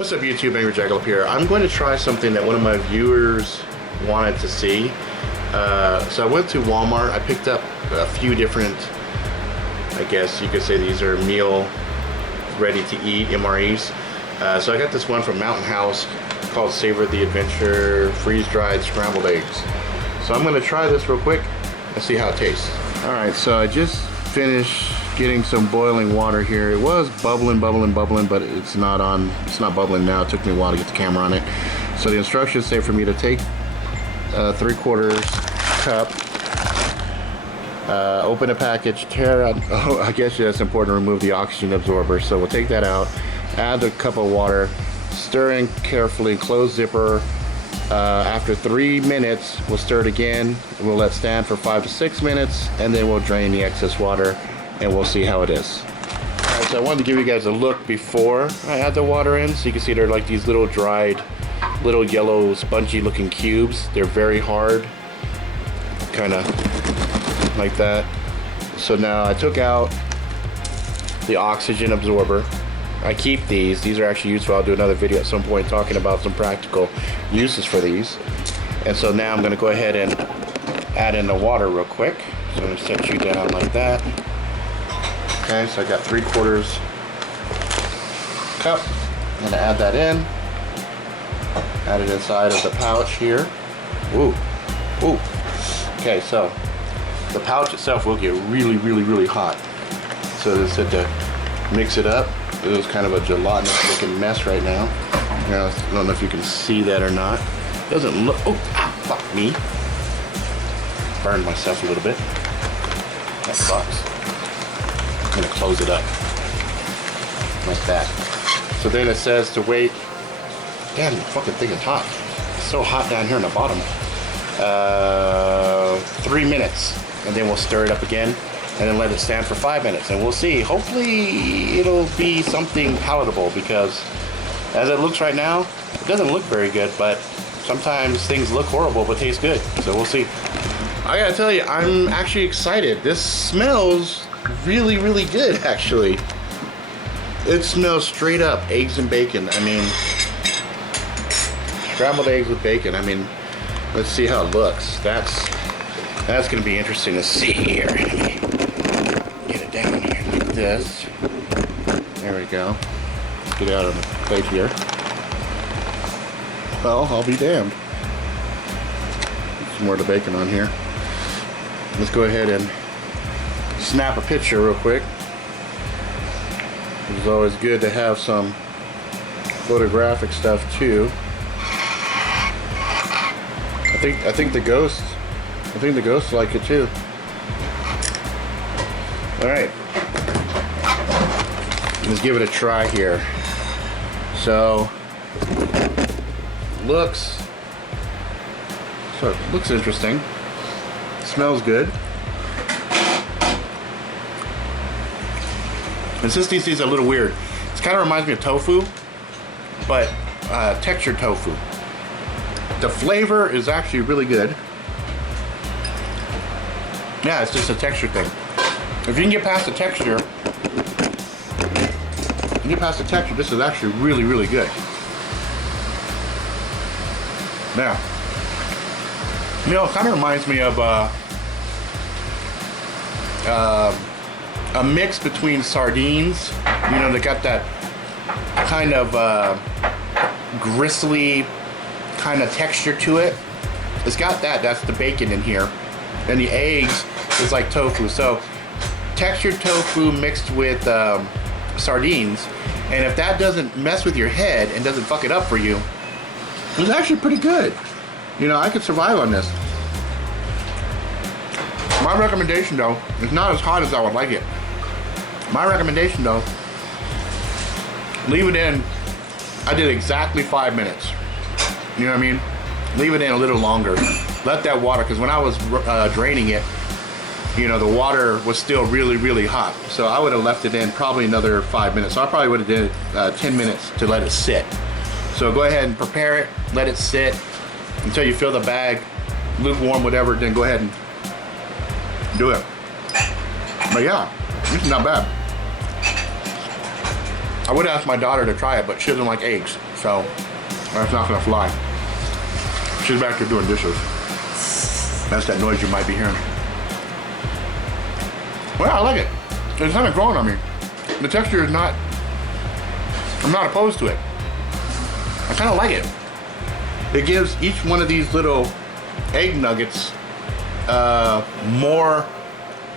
What's up YouTube, Angry Jackalope here. I'm going to try something that one of my viewers wanted to see. So I went to Walmart. I picked up a few different, I guess you could say these are meal ready to eat MREs. So I got this one from Mountain House called Savor the Adventure freeze-dried scrambled eggs. So I'm going to try this real quick and see how it tastes. Alright, so I just finished getting some boiling water here. It was bubbling, but it's not bubbling now. It took me a while to get the camera on it. So the instructions say for me to take 3/4 cup, open a package, tear out, oh, I guess that's important to remove the oxygen absorber. So we'll take that out, add a cup of water, stir in carefully, close zipper. After 3 minutes, we'll stir it again. We'll let stand for 5 to 6 minutes, and then we'll drain the excess water, and we'll see how it is. Alright, so I wanted to give you guys a look before I add the water in, so you can see they're like these little dried, little yellow, spongy looking cubes. They're very hard, kind of like that. So now I took out the oxygen absorber. I keep these. These are actually useful. I'll do another video at some point talking about some practical uses for these. And so now I'm going to go ahead and add in the water real quick. So I'm going to set you down like that. Okay, so I got 3/4 cup. I'm going to add that in. Add it inside of the pouch here. Woo. Woo. Okay, so the pouch itself will get really hot. So just had to mix it up. It was kind of a gelatinous looking mess right now. I don't know if you can see that or not. It doesn't look, oh, fuck me. Burned myself a little bit. That sucks. I'm gonna close it up. Like that. So then it says to wait. Damn, the fucking thing is hot. It's so hot down here in the bottom. 3 minutes. And then we'll stir it up again. And then let it stand for 5 minutes, and we'll see. Hopefully it'll be something palatable, because as it looks right now, it doesn't look very good, but sometimes things look horrible but taste good. So we'll see. I gotta tell you, I'm actually excited. This smells really good, actually. It smells straight up eggs and bacon. I mean, scrambled eggs with bacon. I mean, let's see how it looks. That's gonna be interesting to see here. Get it down here like this. There we go. Get it out of the plate here. Well, I'll be damned. Put some more of the bacon on here. Let's go ahead and snap a picture real quick. It's always good to have some photographic stuff too. I think the ghosts like it too. Alright, let's give it a try here. So, looks interesting. Smells good. Consistency is a little weird. It kind of reminds me of tofu, but textured tofu. The flavor is actually really good. Yeah, it's just a texture thing. If you can get past the texture, this is actually really good. Now, you know, it kind of reminds me of a mix between sardines. You know, they got that kind of gristly kind of texture to it. It's got that. That's the bacon in here, and the eggs is like tofu. So textured tofu mixed with sardines, and if that doesn't mess with your head and doesn't fuck it up for you, it's actually pretty good. You know, I could survive on this. My recommendation though, is not as hot as I would like it. My recommendation though, leave it in, I did exactly 5 minutes. You know what I mean? Leave it in a little longer. Let that water, because when I was draining it, you know, the water was still really hot. So I would have left it in probably another 5 minutes. So I probably would have did 10 minutes to let it sit. So go ahead and prepare it, let it sit until you feel the bag lukewarm, whatever, then go ahead and do it. But yeah, this is not bad. I would ask my daughter to try it, but she doesn't like eggs, so that's not gonna fly. She's back there doing dishes. That's that noise you might be hearing. Well, I like it. It's kind of growing on me. The texture is not, I'm not opposed to it. I kind of like it. It gives each one of these little egg nuggets more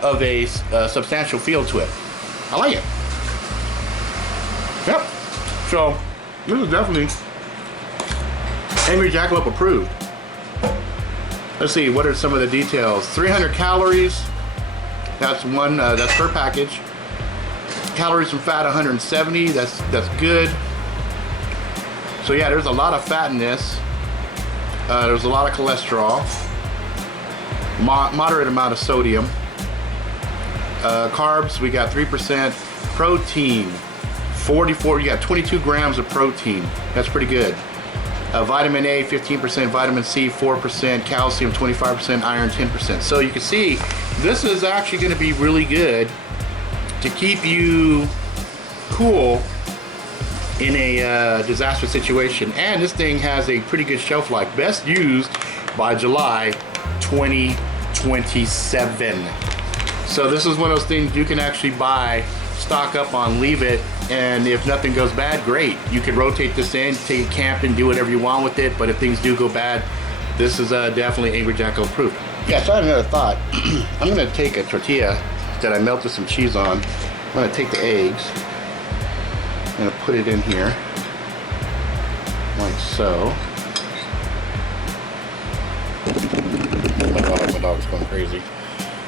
of a substantial feel to it. I like it. Yep. So this is definitely Angry Jackalope approved. Let's see, what are some of the details? 300 calories. That's one. That's per package. Calories from fat 170. That's good. So yeah, there's a lot of fat in this. There's a lot of cholesterol. Moderate amount of sodium. Carbs, we got 3%. Protein, 44. You got 22 grams of protein. That's pretty good. Vitamin A, 15%. Vitamin C, 4%. Calcium, 25%. Iron, 10%. So you can see this is actually going to be really good to keep you cool in a disaster situation. And this thing has a pretty good shelf life. Best used by July 2027. So this is one of those things you can actually buy, stock up on, leave it, and if nothing goes bad, great. You can rotate this in, take it camping, do whatever you want with it, but if things do go bad, this is definitely Angry Jackalope proof. Yeah, so I had another thought. I'm gonna take a tortilla that I melted some cheese on. I'm gonna take the eggs, I'm gonna put it in here, like so. My dog's going crazy.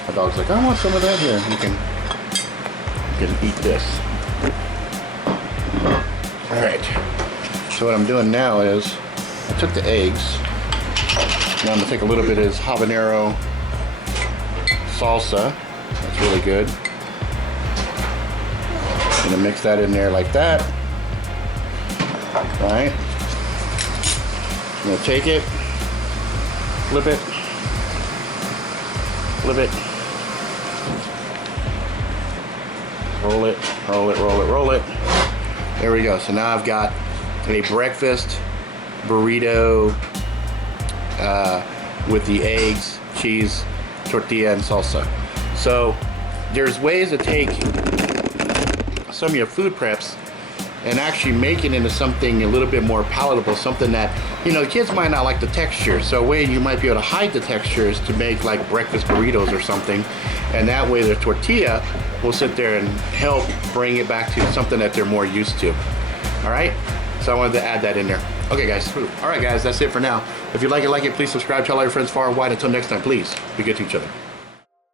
My dog's like, I want some of that here. You can eat this. All right. So what I'm doing now is I took the eggs. Now I'm gonna take a little bit of this habanero salsa. That's really good. I'm gonna mix that in there like that. All right. I'm gonna take it, flip it, flip it. Roll it, roll it, roll it, roll it. There we go. So now I've got a breakfast burrito with the eggs, cheese, tortilla, and salsa. So there's ways to take some of your food preps and actually make it into something a little bit more palatable, something that, you know, the kids might not like the texture. So a way you might be able to hide the texture is to make like breakfast burritos or something, and that way the tortilla will sit there and help bring it back to something that they're more used to. All right, so I wanted to add that in there. Okay guys, all right guys, that's it for now. If you like it, please subscribe, tell all your friends far and wide. Until next time, please be good to each other.